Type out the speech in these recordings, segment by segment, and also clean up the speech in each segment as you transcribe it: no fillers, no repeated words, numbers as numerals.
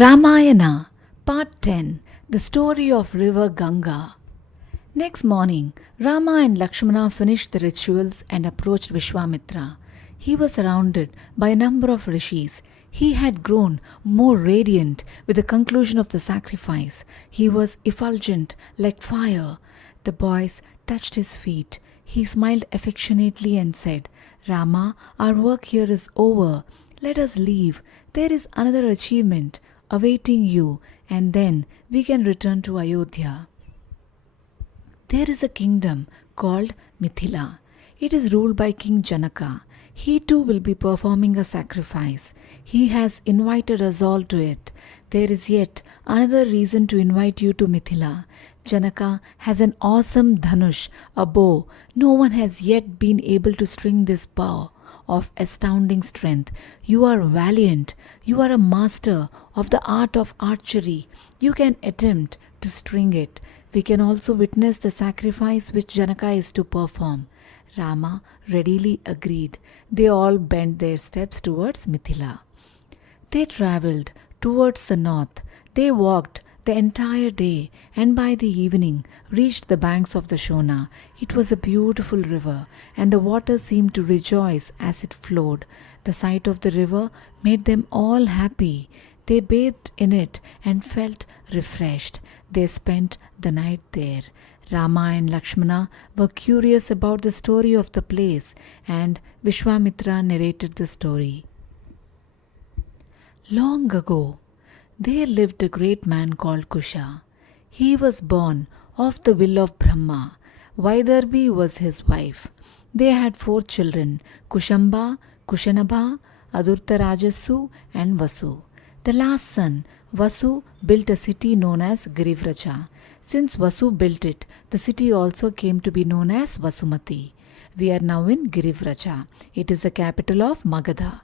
Ramayana, Part 10. The Story of River Ganga. Next morning, Rama and Lakshmana finished the rituals and approached Vishwamitra. He was surrounded by a number of rishis. He had grown more radiant with the conclusion of the sacrifice. He was effulgent like fire. The boys touched his feet. He smiled affectionately and said, Rama, our work here is over. Let us leave. There is another achievement awaiting you, and then we can return to Ayodhya. There is a kingdom called Mithila. It is ruled by King Janaka. He too will be performing a sacrifice. He has invited us all to it. There is yet another reason to invite you to Mithila. Janaka has an awesome dhanush, a bow. No one has yet been able to string this bow of astounding strength. You are valiant. You are a master of the art of archery. You can attempt to string it. We can also witness the sacrifice which Janaka is to perform. Rama readily agreed. They all bent their steps towards Mithila. They travelled towards the north. They walked the entire day and by the evening reached the banks of the Shona. It was a beautiful river and the water seemed to rejoice as it flowed. The sight of the river made them all happy. They bathed in it and felt refreshed. They spent the night there. Rama and Lakshmana were curious about the story of the place, and Vishwamitra narrated the story. Long ago, there lived a great man called Kusha. He was born of the will of Brahma. Vaidarbhi was his wife. They had 4 children, Kushamba, Kushanabha, Adurtarajasu and Vasu. The last son, Vasu, built a city known as Girivraja. Since Vasu built it, the city also came to be known as Vasumati. We are now in Girivraja. It is the capital of Magadha.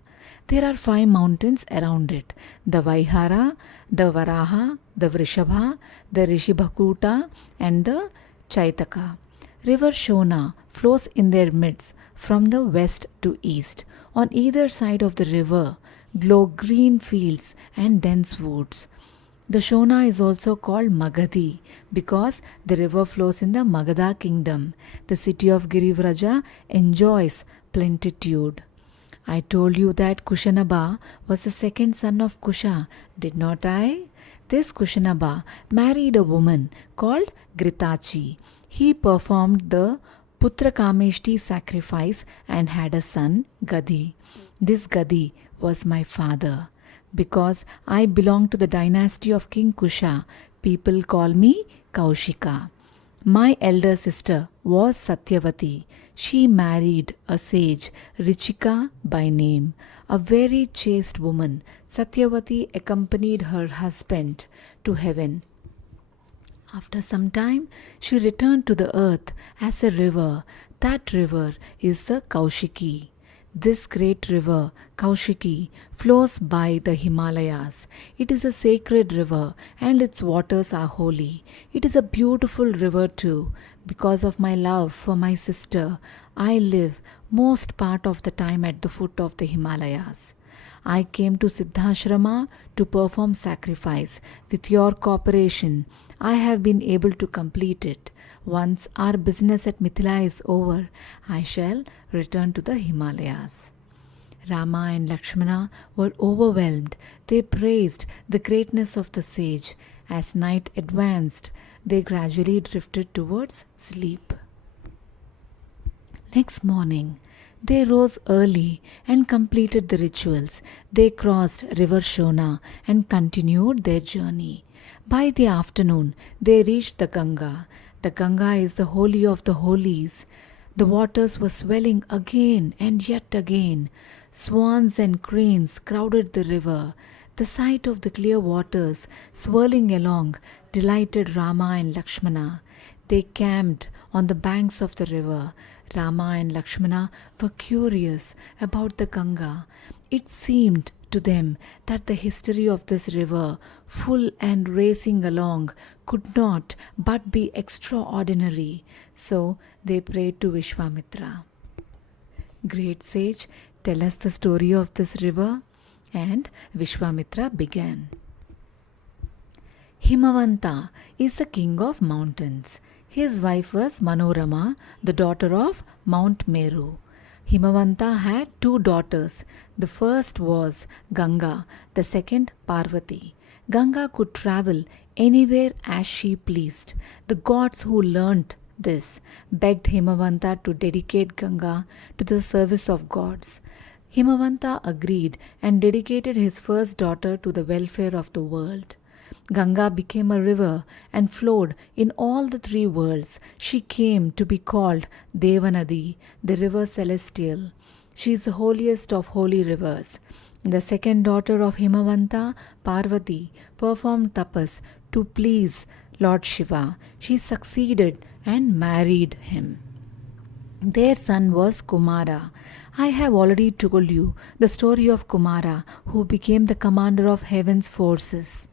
There are 5 mountains around it: the Vaihara, the Varaha, the Vrishabha, the Rishibhakuta and the Chaitaka. River Shona flows in their midst from the west to east. On either side of the river glow green fields and dense woods. The Shona is also called Magadhi because the river flows in the Magadha kingdom. The city of Girivraja enjoys plenitude. I told you that Kushanabha was the second son of Kusha, did not I? This Kushanabha married a woman called Gritachi. He performed the Putrakameshti sacrifice and had a son, Gadi. This Gadi was my father. Because I belong to the dynasty of King Kusha, people call me Kaushika. My elder sister was Satyavati. She married a sage, Richika by name, a very chaste woman. Satyavati accompanied her husband to heaven. After some time, she returned to the earth as a river. That river is the Kaushiki. This great river, Kaushiki, flows by the Himalayas. It is a sacred river and its waters are holy. It is a beautiful river too. Because of my love for my sister, I live most part of the time at the foot of the Himalayas. I came to Siddhashrama to perform sacrifice. With your cooperation, I have been able to complete it. Once our business at Mithila is over, I shall return to the Himalayas. Rama and Lakshmana were overwhelmed. They praised the greatness of the sage. As night advanced, they gradually drifted towards sleep. Next morning, they rose early and completed the rituals. They crossed River Shona and continued their journey. By the afternoon, they reached the Ganga. The Ganga is the holy of the holies. The waters were swelling again and yet again. Swans and cranes crowded the river. The sight of the clear waters swirling along delighted Rama and Lakshmana. They camped on the banks of the river. Rama and Lakshmana were curious about the Ganga. It seemed to them that the history of this river, full and racing along, could not but be extraordinary. So they prayed to Vishwamitra. Great sage, tell us the story of this river. And Vishwamitra began. Himavanta is the king of mountains. His wife was Manorama, the daughter of Mount Meru. Himavanta had two daughters. The first was Ganga, the second Parvati. Ganga could travel anywhere as she pleased. The gods who learnt this begged Himavanta to dedicate Ganga to the service of gods. Himavanta agreed and dedicated his first daughter to the welfare of the world. Ganga became a river and flowed in all the three worlds. She came to be called Devanadi, the river celestial. She is the holiest of holy rivers. The second daughter of Himavanta, Parvati, performed tapas to please Lord Shiva. She succeeded and married him. Their son was Kumara. I have already told you the story of Kumara, who became the commander of heaven's forces.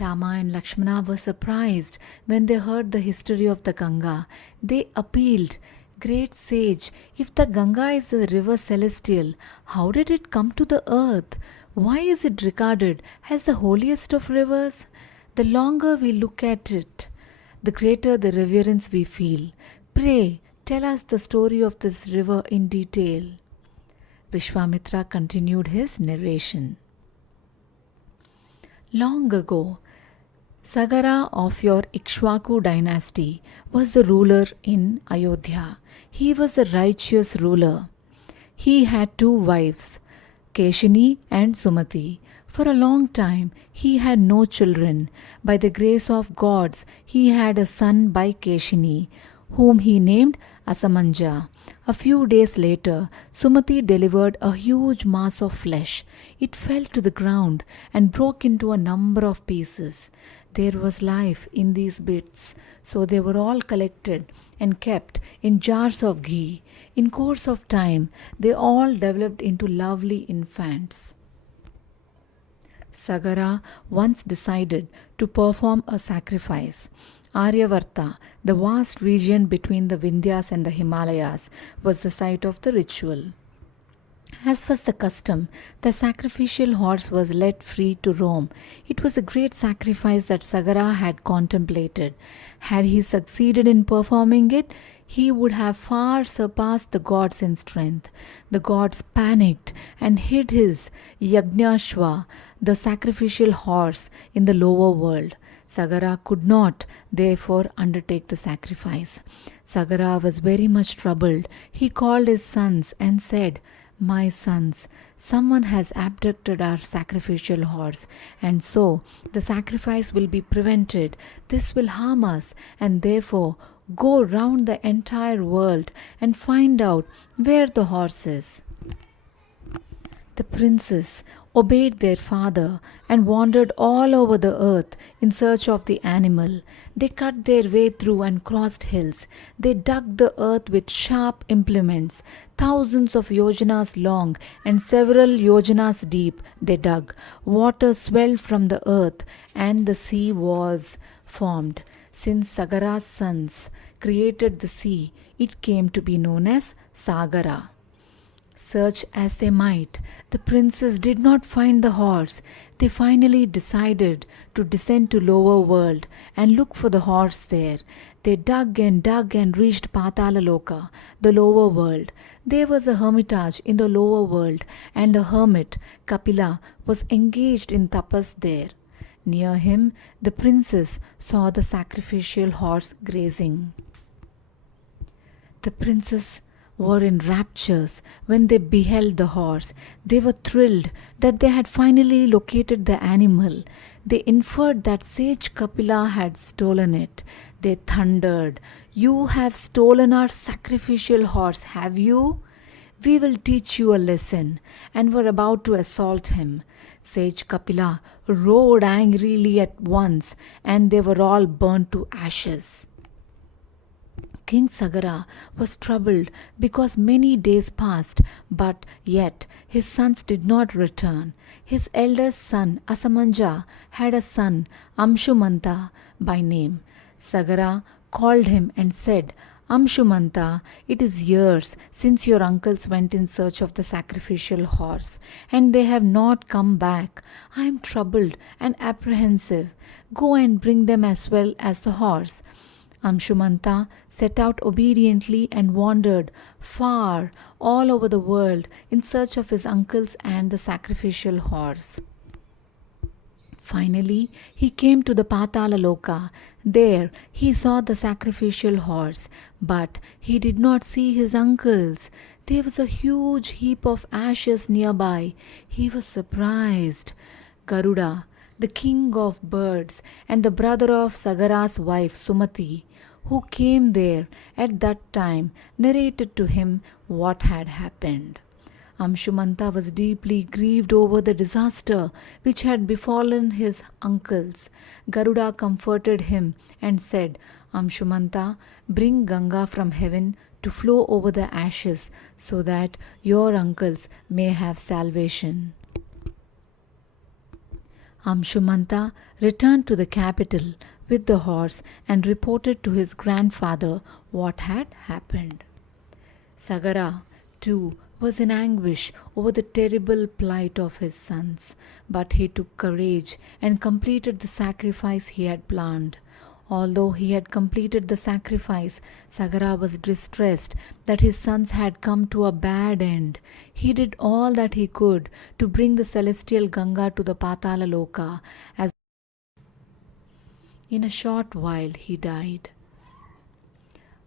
Rama and Lakshmana were surprised when they heard the history of the Ganga. They appealed, "Great sage, if the Ganga is the river celestial, how did it come to the earth? Why is it regarded as the holiest of rivers? The longer we look at it, the greater the reverence we feel. Pray, tell us the story of this river in detail." Vishwamitra continued his narration. Long ago, Sagara of your Ikshwaku dynasty was the ruler in Ayodhya. He was a righteous ruler. He had two wives, Keshini and Sumati. For a long time he had no children. By the grace of gods, he had a son by Keshini, whom he named Asamanja. A few days later, Sumati delivered a huge mass of flesh. It fell to the ground and broke into a number of pieces. There was life in these bits, so they were all collected and kept in jars of ghee. In course of time, they all developed into lovely infants. Sagara once decided to perform a sacrifice. Aryavarta, the vast region between the Vindhyas and the Himalayas, was the site of the ritual. As was the custom, the sacrificial horse was let free to roam. It was a great sacrifice that Sagara had contemplated. Had he succeeded in performing it, he would have far surpassed the gods in strength. The gods panicked and hid his Yagnashva, the sacrificial horse, in the lower world. Sagara could not, therefore, undertake the sacrifice. Sagara was very much troubled. He called his sons and said, "My sons, someone has abducted our sacrificial horse, and so the sacrifice will be prevented. This will harm us, and therefore go round the entire world and find out where the horse is." The princes obeyed their father and wandered all over the earth in search of the animal. They cut their way through and crossed hills. They dug the earth with sharp implements. Thousands of yojanas long and several yojanas deep they dug. Water swelled from the earth and the sea was formed. Since Sagara's sons created the sea, it came to be known as Sagara. Search as they might, the princes did not find the horse. They finally decided to descend to lower world and look for the horse there. They dug and reached Patalaloka, the lower world. There was a hermitage in the lower world, and a hermit, Kapila, was engaged in tapas there. Near him, the princes saw the sacrificial horse grazing. The princes were in raptures when they beheld the horse. They were thrilled that they had finally located the animal. They inferred that sage Kapila had stolen it. They thundered, "You have stolen our sacrificial horse, have you? We will teach you a lesson," and were about to assault him. Sage Kapila roared angrily at once, and they were all burnt to ashes. King Sagara was troubled because many days passed, but yet his sons did not return. His eldest son, Asamanja, had a son, Amshumanta by name. Sagara called him and said, Amshumanta, it is years since your uncles went in search of the sacrificial horse, and they have not come back. I am troubled and apprehensive. Go and bring them as well as the horse. Amshumanta set out obediently and wandered far all over the world in search of his uncles and the sacrificial horse. Finally, he came to the Patala Loka. There he saw the sacrificial horse, but he did not see his uncles. There was a huge heap of ashes nearby. He was surprised. Garuda, the king of birds and the brother of Sagara's wife Sumati, who came there at that time, narrated to him what had happened. Amshumanta was deeply grieved over the disaster which had befallen his uncles. Garuda comforted him and said, Amshumanta, bring Ganga from heaven to flow over the ashes so that your uncles may have salvation. Amshumanta returned to the capital with the horse and reported to his grandfather what had happened. Sagara, too, was in anguish over the terrible plight of his sons, but he took courage and completed the sacrifice he had planned. Although he had completed the sacrifice, Sagara was distressed that his sons had come to a bad end. He did all that he could to bring the celestial Ganga to the Patala Loka, as in a short while he died.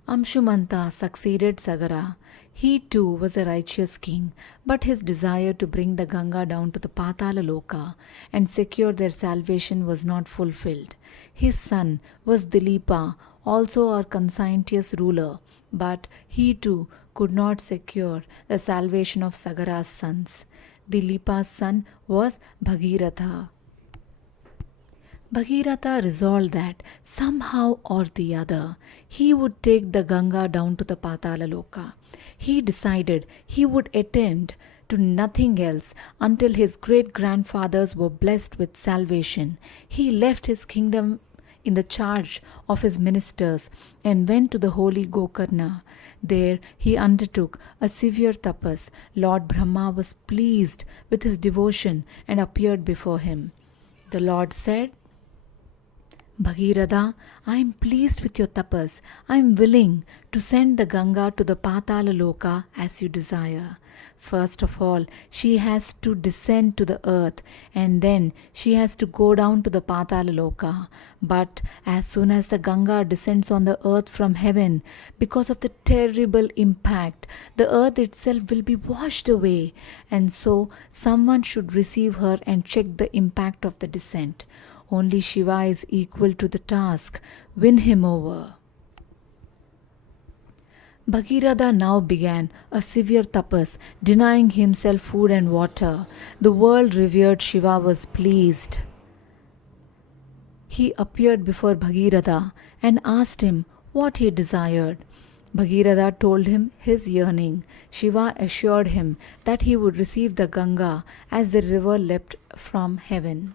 Amshumanta succeeded Sagara. He too was a righteous king, but his desire to bring the Ganga down to the Patala Loka and secure their salvation was not fulfilled. His son was Dilipa, also a conscientious ruler, but he too could not secure the salvation of Sagara's sons. Dilipa's son was Bhagiratha. Bhagiratha resolved that somehow or the other he would take the Ganga down to the Patala Loka. He decided he would attend to nothing else until his great grandfathers were blessed with salvation. He left his kingdom in the charge of his ministers and went to the holy Gokarna. There he undertook a severe tapas. Lord Brahma was pleased with his devotion and appeared before him. The Lord said, Bhagiratha, I am pleased with your tapas. I am willing to send the Ganga to the Patala Loka as you desire. First of all, she has to descend to the earth, and then she has to go down to the Patala Loka. But as soon as the Ganga descends on the earth from heaven, because of the terrible impact, the earth itself will be washed away, and so someone should receive her and check the impact of the descent. Only Shiva is equal to the task. Win him over. Bhagiratha now began a severe tapas, denying himself food and water. The world revered Shiva was pleased. He appeared before Bhagiratha and asked him what he desired. Bhagiratha told him his yearning. Shiva assured him that he would receive the Ganga as the river leapt from heaven.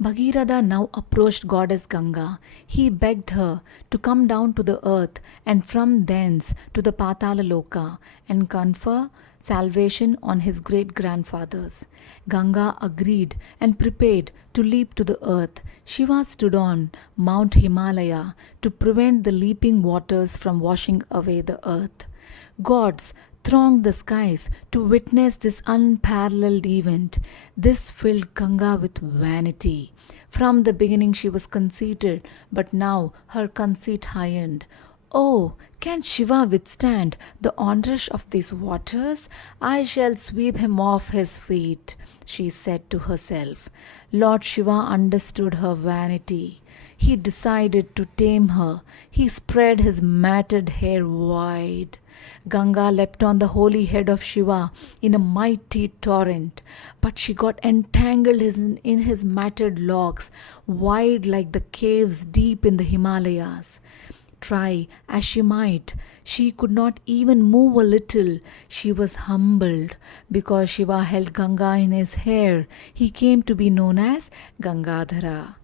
Bhagiratha now approached Goddess Ganga. He begged her to come down to the earth and from thence to the Patala Loka and confer salvation on his great-grandfathers. Ganga agreed and prepared to leap to the earth. Shiva stood on Mount Himalaya to prevent the leaping waters from washing away the earth. Gods thronged the skies to witness this unparalleled event. This filled Ganga with vanity. From the beginning she was conceited, but now her conceit heightened. Oh, can Shiva withstand the onrush of these waters? I shall sweep him off his feet, she said to herself. Lord Shiva understood her vanity. He decided to tame her. He spread his matted hair wide. Ganga leapt on the holy head of Shiva in a mighty torrent, but she got entangled in his matted locks, wide like the caves deep in the Himalayas. Try as she might, she could not even move a little. She was humbled. Because Shiva held Ganga in his hair, he came to be known as Gangadhara.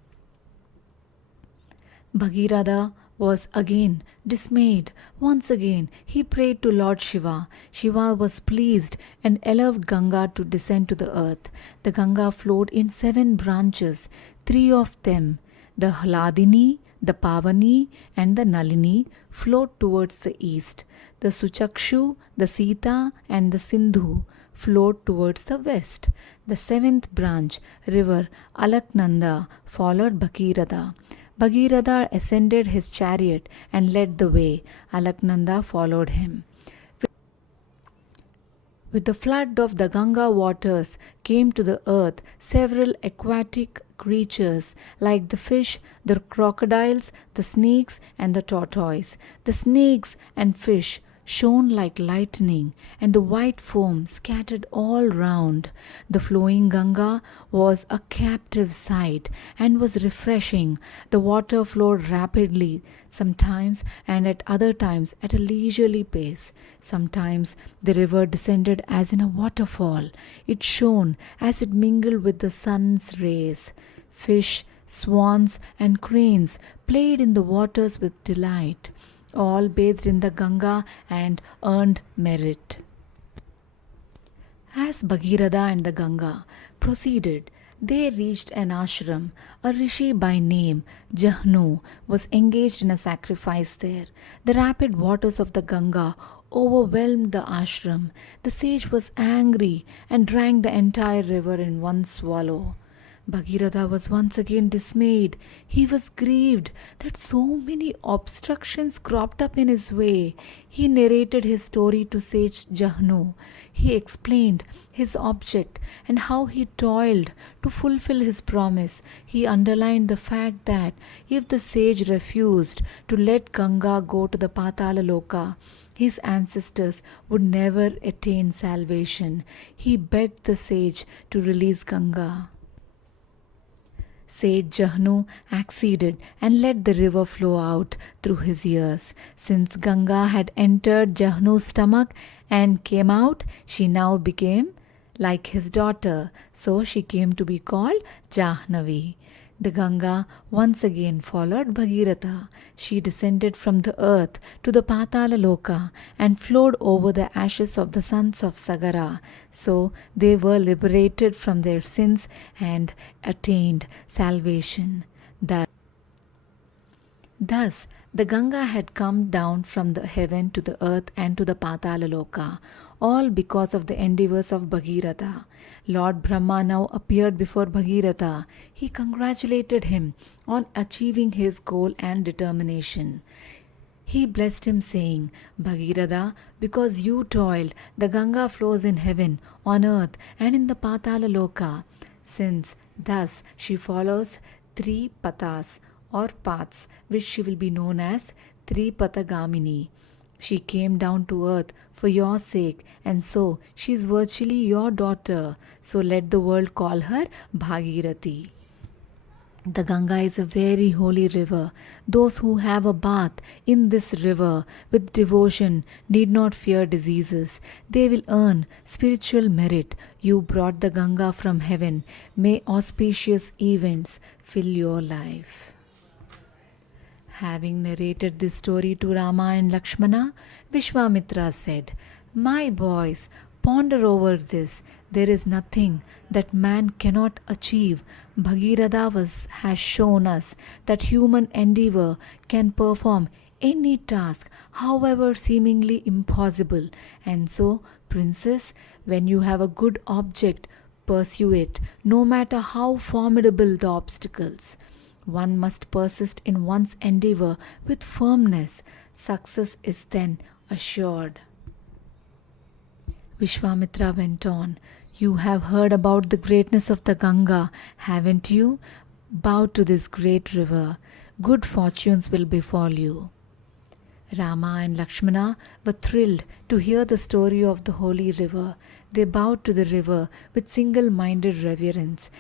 Bhagiratha was again dismayed. Once again he prayed to Lord Shiva. Shiva was pleased and allowed Ganga to descend to the earth. The Ganga flowed in 7 branches, 3 of them, the Hladini, the Pavani, and the Nalini, flowed towards the east. The Suchakshu, the Sita, and the Sindhu flowed towards the west. The 7th branch, river Alaknanda, followed Bhagiratha. Bhagiratha ascended his chariot and led the way. Alaknanda followed him. With the flood of the Ganga waters came to the earth several aquatic creatures like the fish, the crocodiles, the snakes, and the tortoise. The snakes and fish shone like lightning, and the white foam scattered all round. The flowing Ganga was a captive sight and was refreshing. The water flowed rapidly sometimes, and at other times at a leisurely pace. Sometimes the river descended as in a waterfall. It shone as it mingled with the sun's rays. Fish, swans, and cranes played in the waters with delight. All bathed in the Ganga and earned merit. As Bhagiratha and the Ganga proceeded, they reached an ashram. A rishi by name Jahnu was engaged in a sacrifice there. The rapid waters of the Ganga overwhelmed the ashram. The sage was angry and drank the entire river in one swallow. Bhagiratha was once again dismayed. He was grieved that so many obstructions cropped up in his way. He narrated his story to sage Jahnu. He explained his object and how he toiled to fulfill his promise. He underlined the fact that if the sage refused to let Ganga go to the Patala Loka, his ancestors would never attain salvation. He begged the sage to release Ganga. Sage Jahnu acceded and let the river flow out through his ears. Since Ganga had entered Jahnu's stomach and came out, she now became like his daughter, so she came to be called Jahnavi. The Ganga once again followed Bhagiratha. She descended from the earth to the Patala Loka and flowed over the ashes of the sons of Sagara. So they were liberated from their sins and attained salvation. Thus, the Ganga had come down from the heaven to the earth and to the Patala Loka, all because of the endeavors of Bhagiratha. Lord Brahma now appeared before Bhagiratha. He congratulated him on achieving his goal and determination. He blessed him, saying, Bhagiratha, because you toiled, the Ganga flows in heaven, on earth, and in the Patala Loka. Since thus she follows 3 pathas or paths, which she will be known as Tripathagamini. She came down to earth for your sake, and so she is virtually your daughter. So let the world call her Bhagirathi. The Ganga is a very holy river. Those who have a bath in this river with devotion need not fear diseases. They will earn spiritual merit. You brought the Ganga from heaven. May auspicious events fill your life. Having narrated this story to Rama and Lakshmana, Vishwamitra said, My boys, ponder over this. There is nothing that man cannot achieve. Bhagiratha has shown us that human endeavor can perform any task, however seemingly impossible. And so, princess, when you have a good object, pursue it, no matter how formidable the obstacles. One must persist in one's endeavor with firmness. Success is then assured. Vishwamitra went on, You have heard about the greatness of the Ganga, haven't you? Bow to this great river. Good fortunes will befall you. Rama and Lakshmana were thrilled to hear the story of the holy river. They bowed to the river with single-minded reverence.